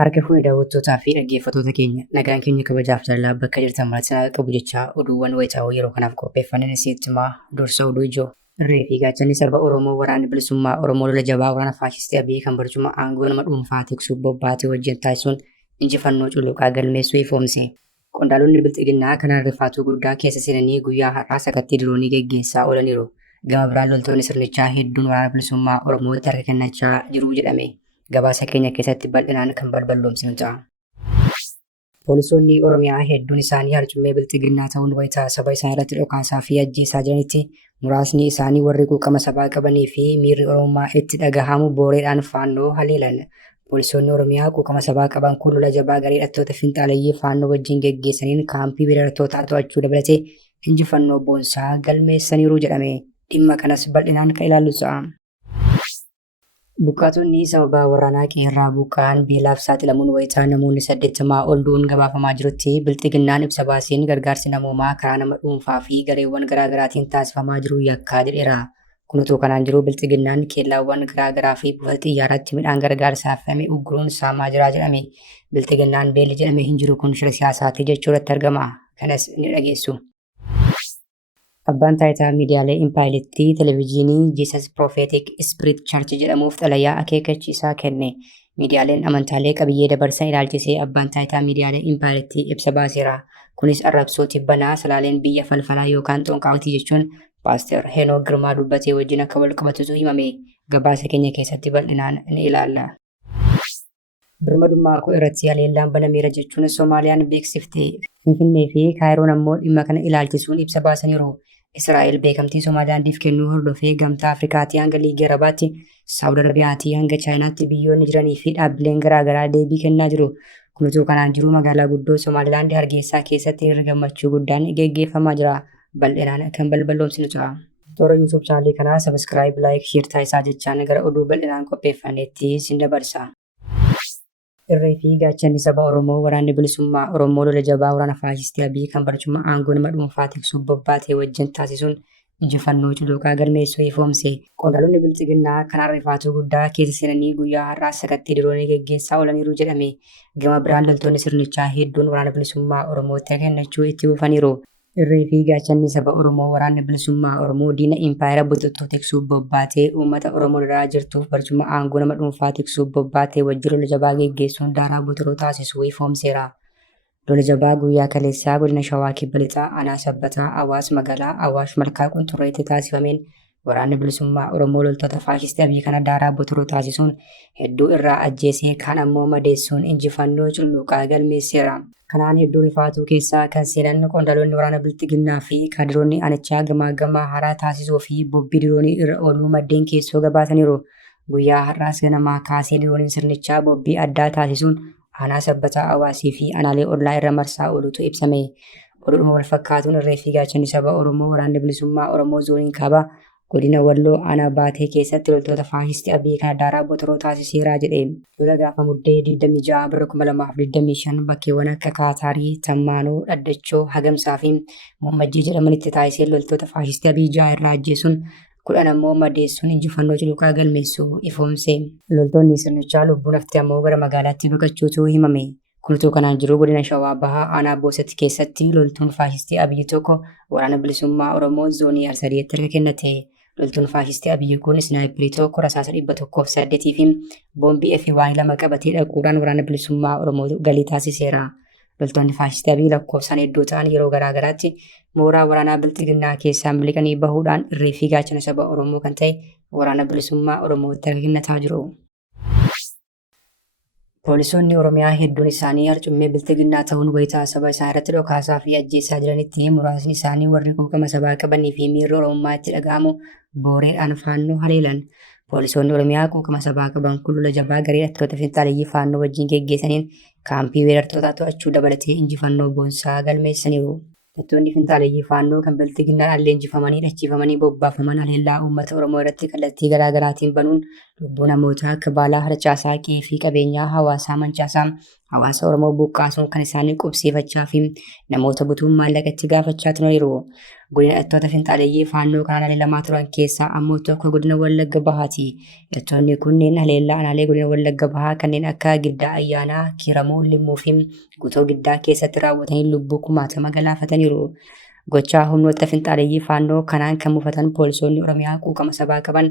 Harka fuudhee daawwattootaa fi dhaggeeffattoota keenya nagaan keenya kabajaaf jaalala bakka jirtan maratti nagaa qabu jechaa oduuwwan wayitaawoo yeroo kanaaf qopheeffanneen isinitti himaa dursa oduu ijoo. Irree fi gaachanni saba Oromoo waraanni bilisummaa Oromoo lola jabaa waraana faashistii Abiyyi kan barcuma aangoo nama dhuunfaa tiksuuf bobbaatee wajjin taasisuun injifannoo cululuqaa galmeessuu ifoomse. Qondaaltonni bilxiginnaa kanaan rifaatuu guddaa keessa seenanii guyyaa har'aa sakattii diroonii geggeessaa oolaniiru. Gama biraan loltoonni sirnichaa hedduun waraana bilisummaa Oromootti harka kennachaa jiru jedhame. Gabaasa keenya keessatti bal'inaan kan balballoomsinu ta'a. Poolisoonni Oromiyaa hedduun isaanii harcummee bilxiginnaa ta'uun wayitaa saba isaa irratti dhokaasaa fi ajjeesaa jiranitti muraasni isaanii warri quuqama sabaa qabanii fi miirri Oromummaa itti dhagahamu booreedhaan faannoo haleelan. Poolisoonni Oromiyaa quuqama sabaa qaban kun lola jabaa garee hidhattoota finxaaleeyyii faannoo wajjin geggeessaniin kaampii weerartootaa to'achuu dabalatee injifannoo boonsaa galmeessaniiru jedhame. Dhimma kanas bal'inaan kan ilaallu ta'a. Buqqaatonni sababa waraanaa qeerraa buqqa'an beelaaf saaxilamuun wayitaa namoonni 80 ol du'uun gabaafamaa jirutti bilxiginnaan ibsa baaseen gargaarsi namoomaa karaa nama dhuunfaa fi gareewwan garaagaraatiin taasifamaa jiru yakkaa jedheera. Kunutuu kanaan jiru bilxiginnaan keellaawwan garaagaraa fi buufata xiyyaaraatti midhaan gargaarsaaf fe'ame ugguruun saamaa jira jedhame. Bilxiginnaan beelli jedhamee hin jiru kun shira siyaasaati jechuu irratti argama. Kanas ni dhageessu. Abbaan taayitaa miidiyaalee Impaayilettii Televezyiinii Jesus Prophetic Spirit Church jedhamuuf xalayaa akeekkachiisaa kenne. Miidiyaaleen amantaalee qabiyyee dabarsan ilaalchisee abbaan taayitaa miidiyaalee Impaayilettii ibsa baaseera. Kunis arrabsoo tibbanaa salaaleen biyya falfalaa yookaan xonqaawwatii jechuun Paaster Henook Girmaa dubbatee wajjin akka wal qabatutu himame. Gabaasa keenya keessatti bal'inaan ni ilaalla. Birmadummaa koo irratti haleellaan banameera jechuun Soomaaliyaan beeksifte. Finfinnee fi Kaayiroon ammoo dhimma kana ilaalchisuun ibsa baasaniiru. Israa'el beekamtii Somaaliyaandiif kennuu hordofee gamtaa Afrikaatii hanga Liigii Arabaatti, Saawud Arabiyaatii hanga Chaayinaatti biyyoonni jiranii fi dhaabbileen garaagaraa deebii kennaa jiru. Kunutuu kanaan jiru magaalaa guddoo Somaalilaandii Hargeysaa keessatti hiriira gammachuu guddaan geggeeffamaa jira. Bal'inaan kan balballoomsinu ta'a. Toora YouTube chaanalii kanaa sabiskiraayib, laayik, sheer taasisaa jechaan gara oduu bal'inaan qopheeffanneetti sin dabarsa. Irree fi gaachanni saba Oromoo waraanni bilisummaa Oromoo lola jabaa waraana faashistii Abiyyi kan barcuma aangoo nama dhuunfaa tiksuuf bobbaatee wajjin taasisuun injifannoo cululuqaa galmeessuu ifoomse. Qondaaltonni bilxiginnaa kanaan rifaatuu guddaa keessa seenanii guyyaa har'aa sakattii diroonii geggeessaa oolaniiru jedhame. Gama biraan loltoonni sirnichaa hedduun waraana bilisummaa Oromootti kennachuu itti fufaniiru. Irree fi gaachanni saba Oromoo waraanni bilisummaa Oromoo diina impaayera bututtuu tiksuuf bobbaatee uummata Oromoo irraa jirtuuf barcuma aangoo nama dhuunfaa tiksuuf bobbaatee wajjin lola jabaa geggeessuun daaraa botoroo taasisuu ifoomseera. Lola jabaa guyyaa kaleessaa godina Shawaa Kibba Lixaa aanaa Sabbataa Awaas magaalaa Awaash Malkaa Qunxurreetti taasifameen waraanni bilisummaa Oromoo loltoota faashistii Abiyyi kana daaraa botoroo taasisuun hedduu irraa ajjeesee kaan ammoo madeessuun injifannoo cululuqaa galmeesseera. Kanaan hedduu rifaatuu keessaa kan seenan qondaaltonni waraana bilxiginnaa fi kaadiroonni aanichaa gamaa haaraa taasisuu fi bobbii diroonii irra ooluu maddeen keessoo gabaasaniiru. Guyyaa har'aas ganamaa kaasee dirooniin sirnichaa bobbii addaa taasisuun aanaa Sabbataa Awaasii fi aanaalee ollaa irra marsaa oolutu ibsame. Oduudhuma wal fakkaatuun irree fi gaachanni saba Oromoo waraanni bilisummaa Oromoo zooniin kaabaa godina Walloo aanaa Baatee keessatti loltoota faashistii Abiyyi kana daaraa botoroo taasiseera jedhe. Lola gaafa muddee 26 bara 2025 bakkeewwan akka Kaataarii, Tammaanoo, Dhaddachoo, Hagamsaa fi Mummajjii jedhamanitti taasisee loltoota faashistii Abiyyi 6 irraa ajjeesuun 10 ammoo madeessuun injifannoo cululuqaa galmeessuu ifoomse. Loltoonni sirnichaa lubbuun hafte ammoo gara magaalaatti baqachuutu himame. Kunutuu kanaan jiru godina Shawaa Bahaa aanaa Boosetti keessatti loltuun faashistii Abiyyi tokko waraana bilisummaa Oromoo zoonii Arsadiitti harka kennate. Loltuun faashistii Abiyyi kun snaayipirii tokko rasaasa 108 fi boombii F2 qabatee dhaquudhaan waraana bilisummaa Oromoo galii taasiseera. Loltoonni faashistii Abiyyi lakkoofsaan hedduu ta'an yeroo garaagaraatti mooraa waraanaa bilxiginnaa keessaa miliqanii bahuudhaan irree fi gaachana saba Oromoo kan ta'e waraana bilisummaa Oromootti harka kennataa jiru. Poolisoonni Oromiyaa hedduun isaanii harcummee bilxiginnaa ta'uun wayitaa saba isaa irratti dhokaasaa fi ajjeesaa jiranitti muraasni isaanii warri quuqama sabaa qabanii fi miirri Oromummaa itti dhaga'amu booreedhaan faannoo haleelan. Poolisoonni Oromiyaa quuqama sabaa qaban kun lola jabaa garee hidhattoota finxaaleeyyii faannoo wajjin geggeessaniin kaampii weerartootaa to'achuu dabalatee injifannoo boonsaa galmeessaniiru. Hidhattoonni finxaaleeyyii faannoo kan bilxiginnaan leenjifamanii dhachiifamanii bobbaafaman haleellaa uummata Oromoo irratti kallattii garaagaraatiin banuun lubbuu namootaa akka Baalaa Harcaasaa qe'ee fi qabeenyaa hawaasaa mancaasaa hawaasa Oromoo buqqaasuun kan isaanii qubsiifachaa fi namoota butuun maallaqa itti gaafachaa turaniiru. godina hidhattoota finxaaleeyyii faannoo kanaan haleelamaa turan keessaa ammoo tokko godina Wallagga Bahaati. Hidhattoonni kunneen haleellaa aanaalee godina Wallagga Bahaa kanneen akka Giddaa Ayyaanaa, Kiramuu, Limmuu fi Gutoo Giddaa keessatti raawwatanii lubbuu kumaatama galaafataniiru. Gochaa humnoota finxaaleeyyii faannoo kanaan kan mufatan poolisoonni Oromiyaa quuqama sabaa qaban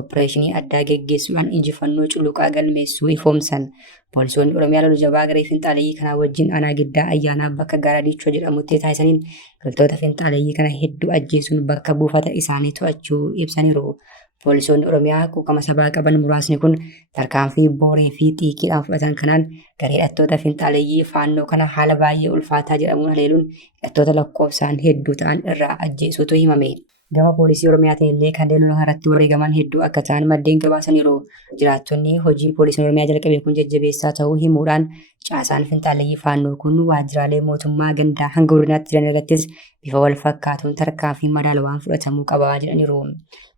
opereeshinii addaa geggeessuudhaan injifannoo cululuqaa galmeessuu ifoomsan. Poolisoonni Oromiyaa loluu jabaa garee finxaaleeyyii kanaa wajjin aanaa Giddaa Ayyaanaa bakka Gaaraa Diichoo jedhamutti taasisaniin loltoota finxaaleeyyii kana hedduu ajjeesuun bakka buufata isaanii to'achuu ibsaniiru. Poolisoonni Oromiyaa quuqama sabaa qaban muraasni kun tarkaanfii booree fi xiiqiidhaan fudhatan kanaan garee hidhattoota finxaaleeyyii faannoo kana haala baay'ee ulfaataa jedhamuun haleeluun hidhattoota lakkoofsaan hedduu ta'an irraa ajjeesuutu himame. Gama poolisii Oromiyaatiin illee kanneen lola irratti wareegaman hedduu akka ta'an maddeen gabaasaniiru. Jiraattonni hojii poolisiin Oromiyaa jalqabe kun jajjabeessaa ta'uu himuudhaan caasaan finxaaleeyyii faannoo kun waajjiraalee mootummaa gandaa hanga godinaatti jiran irrattis bifa wal fakkaatuun tarkaanfii madaalawaan fudhatamuu qaba jedhaniiru.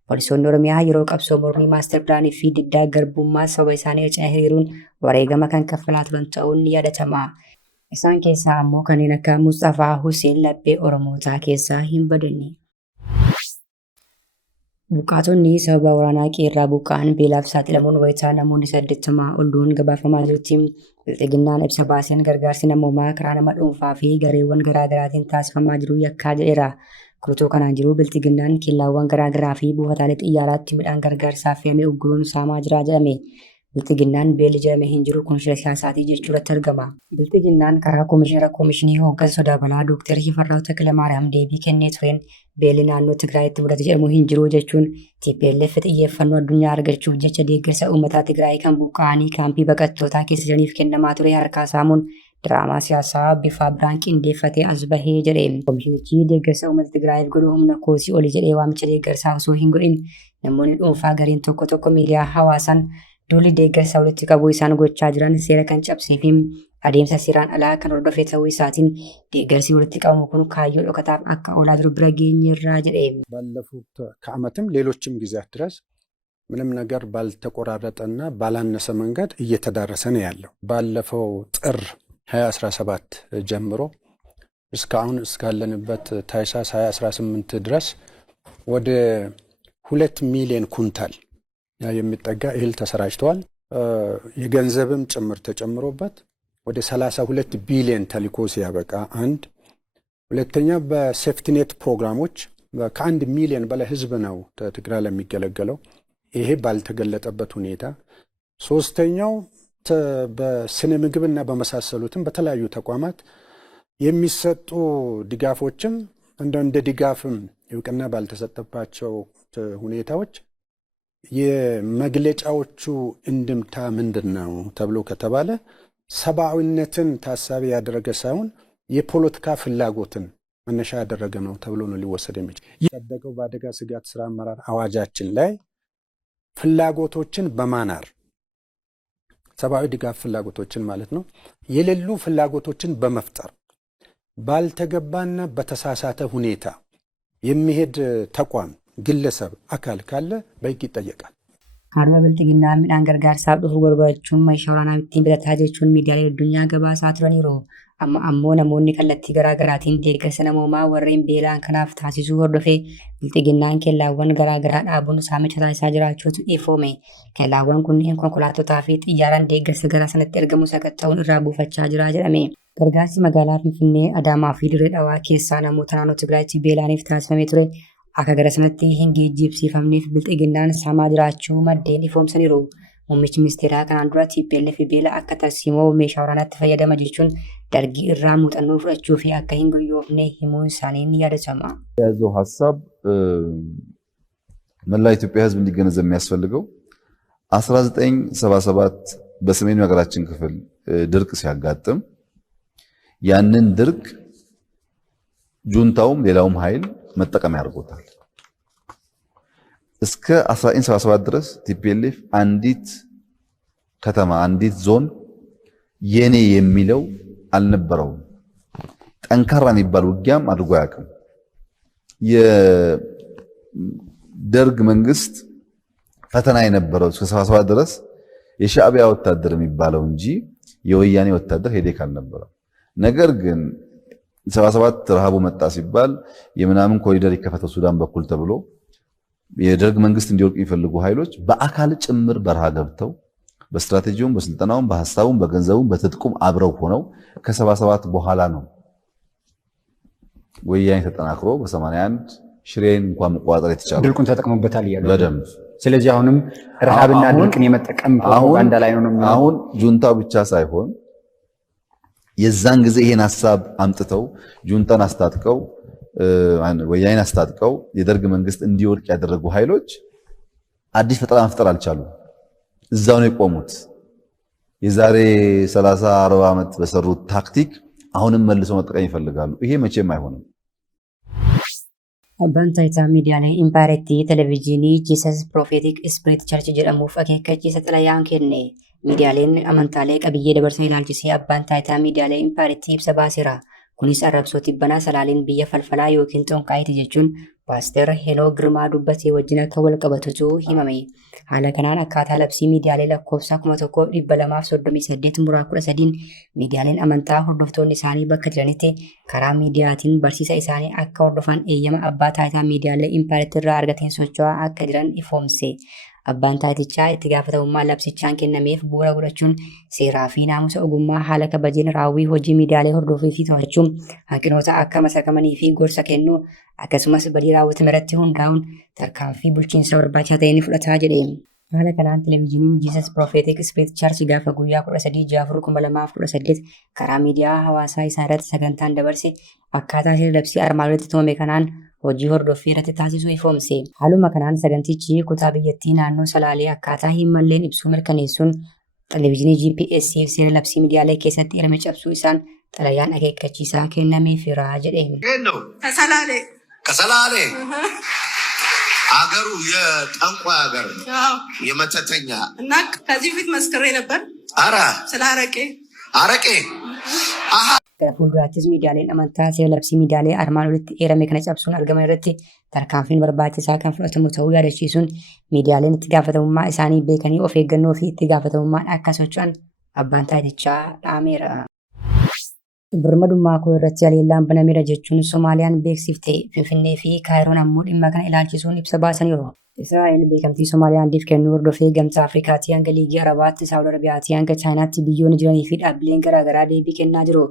Poolisoonni Oromiyaa yeroo qabsoo mormii maaster pilaanii fi diddaa garbummaa sababa isaanii irraa hiriiruun wareegama kan kaffalaa turan ta'uun ni yaadatama. Isaan keessaa ammoo kanneen akka Mustafaa Hussein laphee Oromootaa keessaa hin badanne. Buqqaatonni sababa waraanaa qeerraa buqqa'an beelaaf saaxilamuun wayitaa namoonni 80 ol du'uun gabaafamaa jirutti bilxiginnaan ibsa baaseen gargaarsi namoomaa karaa nama dhuunfaa fi gareewwan garaagaraatiin taasifamaa jiru yakkaa jedheera. Kutuu kanaan jiru bilxiginnaan kellaawwan garaagaraa fi buufataalee xiyyaaraatti midhaan gargaarsaaf fe'amee ugguruun saamaa jira jedhame. Bilxiginnaan beelli jedhamee hin jiru kun shira siyaasaatii jechuurratti argama. Bilxiginnaan karaa koomishinii hooggansa sodaa balaa Dr. Shifarraa Takilamaariyaam deebii kennee tureen beelli naannoo Tigraayitti mudate jedhamu hin jiru jechuun TPLF xiyyeeffannoo addunyaa argachuuf jecha deeggarsa uummataa Tigraay kan buqqa'anii kaampii baqattootaa keessa jiraniif kennamaa ture harkaa saamuun diraamaa siyaasaa bifa biraan qindeeffatee as bahee jedhe. Koomishinichi deeggarsa uummata Tigraayiif godhu humna koosii oli jedhee waamicha deeggarsaa osoo hin godhin namoonni dhuunfaa gareen tokko miidiyaa hawaasaan duulli deeggarsa walitti qabuu isaan gochaa jiran seera kan cabsee fi adeemsa seeraan alaa kan hordofee ta'uu isaatiin deeggarsi walitti qabamu kun kaayyoo dhokataaf akka oolaa jiru bira geenyerraa jedhe. ባለፉት ከዓመትም ሌሎችም ጊዜያት ድረስ ምንም ነገር ባልተቆራረጠና ባላነሰ መንገድ እየተዳረሰ ነው ያለው። ባለፈው ጥር 2017 ጀምሮ እስካሁን እስካለንበት ታኅሳስ 2018 ድረስ ወደ 2 ሚሊዮን ኩንታል የሚጠጋ እህል ተሰራጭቷል። የገንዘብም ጭምር ተጨምሮበት ወደ 32 ቢሊዮን ተልኮ ሲያበቃ አንድ ሁለተኛ በሴፍቲኔት ፕሮግራሞች ከ1 ሚሊዮን በላይ ህዝብ ነው ትግራይ ለሚገለገለው ይሄ ባልተገለጠበት ሁኔታ ሶስተኛው በስነ ምግብና በመሳሰሉትም በተለያዩ ተቋማት የሚሰጡ ድጋፎችም እንደ ድጋፍም እውቅና ባልተሰጠባቸው ሁኔታዎች የመግለጫዎቹ እንድምታ ምንድነው ተብሎ ከተባለ ሰብአዊነትን ታሳቢ ያደረገ ሳይሆን የፖለቲካ ፍላጎትን መነሻ ያደረገ ነው ተብሎ ነው ሊወሰድ የሚችል። የጸደቀው በአደጋ ስጋት ስራ አመራር አዋጃችን ላይ ፍላጎቶችን በማናር ሰብአዊ ድጋፍ ፍላጎቶችን ማለት ነው የሌሉ ፍላጎቶችን በመፍጠር ባልተገባና በተሳሳተ ሁኔታ የሚሄድ ተቋም ግለሰብ አካል ካለ በሕግ ይጠየቃል። Harma bilxiginnaa midhaan gargaarsaaf dhufu gurgurachuun meeshaa waraanaa ittiin bitataa jechuun miidiyaalee addunyaa gabaasaa turaniiru. Amma ammoo namoonni kallattii garaagaraatiin deeggarsa namoomaa warreen beelaan kanaaf taasisuu hordofee bilxiginnaan kellaawwan garaagaraa dhaabuun saamicha taasisaa jiraachuutu ifoome. Kellaawwan kunneen konkolaatotaa fi xiyyaaraan deeggarsa gara sanatti ergamu sakatta'uun irraa buufachaa jira jedhame. Gargaarsi magaalaa Finfinnee, Adaamaa fi Dirree Dhawaa keessaa namoota naannoo Tigraayitti beelaaniif taasifamee ture akka gara sanatti hin geejjibsiifamneef bilxiginnaan saamaa jiraachuu maddeen ifoomsaniiru. Muummichi ministeeraa kanaan dura TPLF beela akka tarsiimoo meeshaa waraanaatti fayyadama jechuun dargii irraa muuxannoo fudhachuu fi akka hin guyyoofne himuun isaanii ni yaadatama. የያዘው ሐሳብ መላ ኢትዮጵያ ሕዝብ እንዲገነዘብ የሚያስፈልገው 1977 በሰሜኑ የሀገራችን ክፍል ድርቅ ሲያጋጥም ያንን ድርቅ ጁንታውም ሌላውም ኃይል መጠቀሚያ አድርጎታል። እስከ 1977 ድረስ ቲፒኤልኤፍ አንዲት ከተማ አንዲት ዞን የኔ የሚለው አልነበረውም። ጠንካራ የሚባል ውጊያም አድርጎ አያውቅም። የደርግ መንግስት ፈተና የነበረው እስከ 77 ድረስ የሻዕቢያ ወታደር የሚባለው እንጂ የወያኔ ወታደር ሄዴክ አልነበረም። ነገር ግን 77 ረሃቡ መጣ ሲባል የምናምን ኮሪደር ይከፈተው ሱዳን በኩል ተብሎ የደርግ መንግስት እንዲወርቅ የሚፈልጉ ኃይሎች በአካል ጭምር በረሃ ገብተው በስትራቴጂውም በስልጠናውም በሐሳቡም በገንዘቡም በትጥቁም አብረው ሆነው ከ77 በኋላ ነው ወያኔ ተጠናክሮ በ81 ሽሬን እንኳን መቋጠር የተቻለው። ድርቁን ተጠቅሞበታል ይላል በደንብ። ስለዚህ አሁንም ረሃብና ድርቅን የመጠቀም ፕሮፓጋንዳ ላይ ነው። አሁን ጁንታው ብቻ ሳይሆን የዛን ጊዜ ይሄን ሐሳብ አምጥተው ጁንታን አስታጥቀው ወያኔን አስታጥቀው የደርግ መንግስት እንዲወድቅ ያደረጉ ኃይሎች አዲስ ፈጠራ መፍጠር አልቻሉም። እዛው ነው የቆሙት። የዛሬ 30 40 ዓመት በሰሩት ታክቲክ አሁንም መልሰው መጠቀም ይፈልጋሉ። ይሄ መቼም አይሆንም። Abbaan taayitaa miidiyaalee Impaareetti Televezyiinii Jesus Prophetic Spirit Church jedhamuuf akeekkachiisa xalayaan kenne. Miidiyaaleen amantaalee qabiyyee dabarsan ilaalchisee abbaan taayitaa miidiyaalee Impaareetti ibsa baaseera. Kunis arrabsoo tibbanaa Salaaliin biyya falfalaa yookiin xonqaayiiti jechuun Paaster Heenoo Girmaa dubbatee wajjin akka wal qabatutu himame. Haala kanaan akkaataa labsii miidiyaalee lakkoofsa 1238 muraa 13 miidiyaaleen amantaa hordoftoonni isaanii bakka jiranitti karaa miidiyaatiin barsiisa isaanii akka hordofan eeyyama abbaa taayitaa miidiyaalee Impaareetti irraa argateen socho'aa akka jiran ifoomse. Abbaan taayitichaa itti gaafatamummaa labsichaan kennameef bu'uura godhachuun seeraa fi naamusa ogummaa haala kabajeen raawwii hojii miidiyaalee hordofuu fi to'achuun hanqinoota akka masakamanii fi gorsa kennuu akkasumas badii raawwatame irratti hundaa'uun tarkaanfii bulchiinsa barbaachisaa ta'e ni fudhataa jedhe. Haala kanaan televezyiiniin Jesus Prophetic Spirit Church gaafa guyyaa 13/4/2018 karaa miidiyaa hawaasaa isaa irratti sagantaan dabarse akkaataa seera labsii armaan olitti tumame kanaan hojii hordoffii irratti taasisuu ifoomse. Haaluma kanaan sagantichi kutaa biyyattii naannoo Salaalee akkaataa hin malleen ibsuu mirkaneessuun televezyiinii GPS fi seera labsii miidiyaalee keessatti hirma cabsuu isaan xalayaan akeekkachiisaa kennameefira jedhe. ከሰላሌ አገሩ የጠንቋይ አገር የመተተኛ እና ከዚህ ፊት መስክሬ ነበር። አራ ስለ አረቄ Fuulduraattis miidiyaaleen amantaa seera labsii miidiyaalee armaan olitti eerame kana cabsuun argaman irratti tarkaanfiin barbaachisaa kan fudhatamu ta'uu yaadachiisuun miidiyaaleen itti gaafatamummaa isaanii beekanii of eeggannoo fi itti gaafatamummaan akka socho'an abbaan taayitichaa dhaameera. Birmadummaa koo irratti haleellaan banameera jechuun Soomaaliyaan beeksifte. Finfinnee fi Kaayiroon ammoo dhimma kana ilaalchisuun ibsa baasaniiru. Israa'el beekamtii Somaaliyaandiif kennuu hordofee gamtaa Afrikaatii hanga Liigii Arabaatti, Saawud Arabiyaatii hanga Chaayinaatti biyyoonni jiranii fi dhaabbileen garaagaraa deebii kennaa jiru.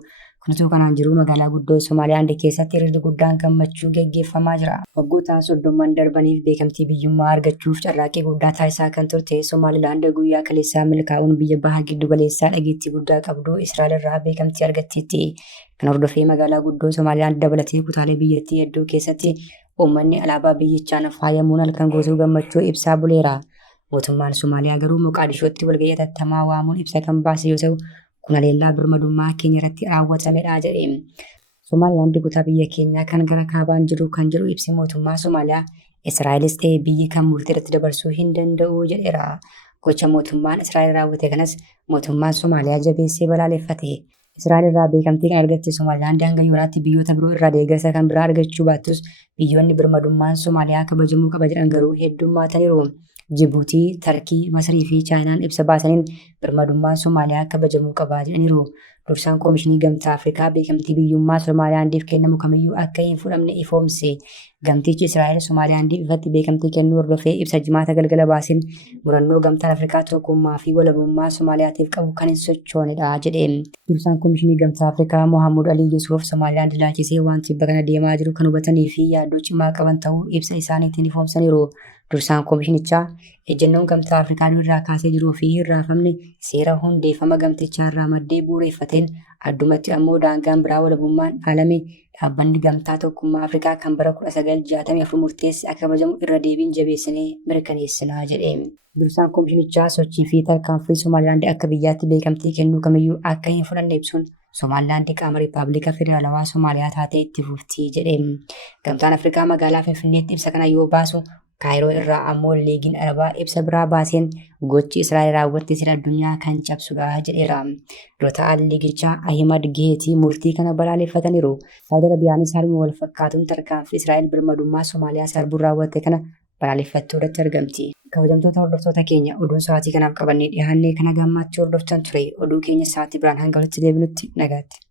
Kunis kanaan jiru magaalaa guddoo Somaaliyaand keessatti hiriirri guddaan gammachuu gaggeeffamaa jira. Waggoota 30 darbaniif beekamtii biyyummaa argachuuf carraaqqii guddaa taasisaa kan turte Somaalilaand guyyaa kaleessaa milkaa'uun biyya baha giddu galeessaa dhageettii guddaa qabdu Israa'el irraa beekamtii argatteetti. Kan hordofee magaalaa guddoo Somaaliyaand dabalatee kutaalee biyyattii hedduu keessatti uummanni alaabaa biyyichaan faayamuun halkan guutuu gammachuu ibsaa buleera. Mootummaan Somaaliyaa garuu Moqaadishootti walgahii hatattamaa waamuun ibsa kan baase yoo ta'u kun haleellaa birmadummaa keenya irratti raawwatamedha jedhe. Somaaliyaand kutaa biyya keenyaa kan gara kaabaan jiru kan jedhu ibsi mootummaa Somaaliyaa Israa'elis ta'e biyyi kan murtii irratti dabarsuu hin danda'u jedheera. Gocha mootummaan Israa'el raawwate kanas mootummaan Somaaliyaa jabeessee balaaleffate. Israa'el irraa beekamtii kan argatte Somaalilaand hanga yoonaatti biyyoota biroo irraa deeggarsa kan biraa argachuu baattus biyyoonni birmadummaan Somaaliyaa kabajamuu qaba jedhan garuu heddummaataniiru. Jibuutii, Tarkii, Masrii fi Chaayinaan ibsa baasaniin birmadummaan Somaaliyaa kabajamuu qaba jedhaniiru. Dursaan Koomishinii Gamtaa Afrikaa beekamtii biyyummaa Somaaliyaandiif kennamu kamiyyuu akka hin fudhamne ifoomse. Gamtichi Israa'el Somaaliyaandiif ifatti beekamtii kennuu hordofee ibsa jimaata galgala baaseen murannoo Gamtaan Afrikaa tokkummaa fi walabummaa Somaaliyaatiif qabu kan hin sochoonedha jedhe. Dursaan Koomishinii Gamtaa Afrikaa Mohaammed Ali Yuusuf Somaaliyaand ilaalchisee wanti bakka deemaa jiru kan hubatanii fi yaaddoo cimaa qaban ta'uu ibsa isaaniitiin ifoomsaniiru. Dursaan Koomishinichaa ejjennoon Gamtaa Afrikaa irraa kaasee jiruu fi hin raafamne seera hundeeffama gamtichaa irraa maddee bu'uureffateen addumatti ammoo daangaan biraa walabummaan dhaalame dhaabbanni Gamtaa Tokkummaa Afrikaa kan bara 1964 murteesse akka kabajamu irra deebiin jabeessinee mirkaneessinaa jedhe. Dursaan Koomishinichaa sochii fi tarkaanfii Somaalilaand akka biyyaatti beekamtii kennuu kamiyyuu akka hin fudhanne ibsuun Somaalilaand qaama Riippaabilika Federaalawaa Somaaliyaa taatee itti fufti jedhe. Gamtaan Afrikaa magaalaa Finfinneetti ibsa kana yoo baasu Kaayiroo irraa ammoo Liigiin Arabaa ibsa biraa baaseen gochi Israa'el raawwatte seera addunyaa kan cabsudha jedheera. Dura ta'aan liigichaa Ahimad Geetii murtii kana balaaleffataniiru. Saawud Arabiyaanis haaluma wal fakkaatuun tarkaanfii Israa'el birmadummaa Somaaliyaa sarbuun raawwatte kana balaaleffattuu irratti argamti. Kabajamtoota hordoftoota keenya oduun sa'aatii kanaaf qabannee dhiyaannee kana gammachuu hordoftan ture. Oduu keenya sa'aatii biraan hanga walitti deebinutti nagaatti.